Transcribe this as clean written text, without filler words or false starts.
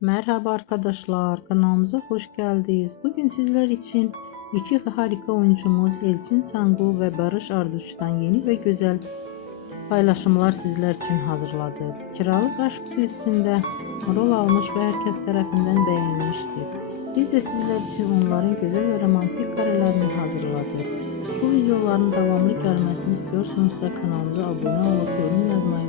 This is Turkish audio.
Merhaba arkadaşlar, kanalımıza hoş geldiniz. Bugün sizler için iki harika oyuncumuz Elçin Sangu ve Barış Arduç'tan yeni ve güzel paylaşımlar sizler için hazırladık. Kiralık Aşk dizisinde rol almış ve herkes tarafından beğenilmiştir. Biz de sizler için onların güzel ve romantik karelerini hazırladık. Bu videoların devamlı gelmesini istiyorsanız kanalımıza abone olup yorum yazmayı